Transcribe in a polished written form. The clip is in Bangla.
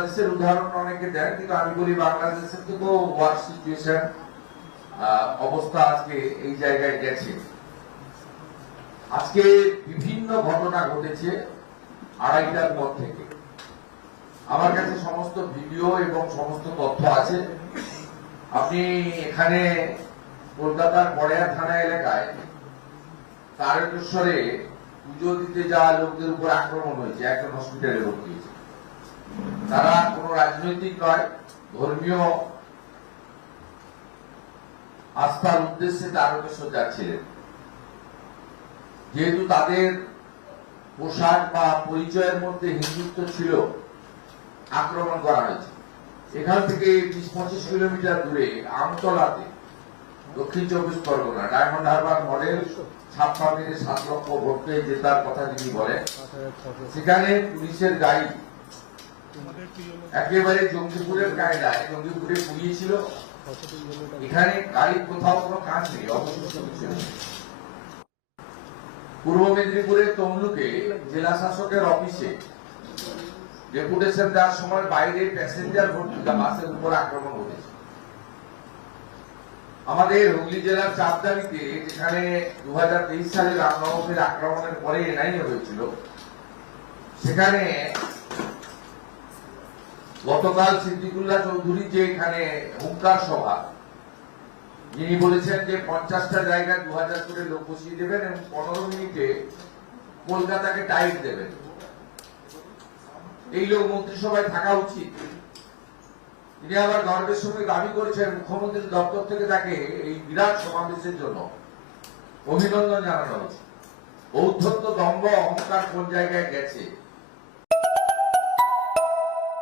বাংলাদেশের উদাহরণ অনেকে দেয়, কিন্তু আমি বলি বাংলাদেশের থেকেও ওয়ার সিচুয়েশন অবস্থা আজকে এই জায়গায় গেছে। আজকে বিভিন্ন ঘটনা ঘটেছে 2:30টার পর থেকে। আমার কাছে সমস্ত ভিডিও এবং সমস্ত তথ্য আছে। আপনি এখানে কলকাতার বড়িয়া থানা এলাকায় তারকেশ্বরে পুজো দিতে যাওয়া লোকদের উপর আক্রমণ হয়েছে, একজন হসপিটালে ভর্তি হয়েছে। তারা কোন রাজনৈতিক নয়, ধর্মীয় আস্থার উদ্দেশ্যে তারকেশ্বর যাচ্ছিলেন। যেহেতু তাদের পোশাক বা পরিচয়ের মধ্যে হিন্দুত্ব ছিল, আক্রমণ করা হয়েছে। এখান থেকে 20-25 কিলোমিটার দূরে আমতলাতে, দক্ষিণ 24 পরগনা, ডায়মন্ড হারবার মডেল 7 লক্ষ ভোট পেয়ে জেতার কথা যিনি বলেন, সেখানে পুলিশের গাড়ি একেবারে জঙ্গিপুরের কায়দায় জঙ্গিপুরে পুড়িয়েছিল। এখানে গাড়ির কোথাও কোনো কাজ নেই, অবশিষ্ট কিছু নেই। পূর্ব মেদিনীপুরের তমলুকে জেলা শাসকের অফিসে ডেপুটেশন দেওয়ার সময় বাইরে প্যাসেঞ্জার ভর্তি বাসের উপর আক্রমণ ঘটেছে। আমাদের হুগলি জেলার চাপদানিতে, যেখানে 2023 সালে রামনবমীর আক্রমণের পরে এনআইএ হয়েছিল, সেখানে গতকাল সিদ্দিকুল্লাহ চৌধুরী যে এখানে হুঙ্কার সভা, যিনি বলেছেন যে 50টা জায়গায় 2000 করে লোক বসিয়ে দেবেন এবং 15 মিনিটে কলকাতাকে টাইট দেবেন। এই লোক মন্ত্রিসভায় থাকা উচিত। তিনি আবার গর্বের সঙ্গে দাবি করেছেন মুখ্যমন্ত্রীর দপ্তর থেকে তাকে এই বিরাট সমাবেশের জন্য অভিনন্দন জানানো হয়েছে। ঔদ্ধত্য, দম্ভ, অহংকার কোন জায়গায় গেছে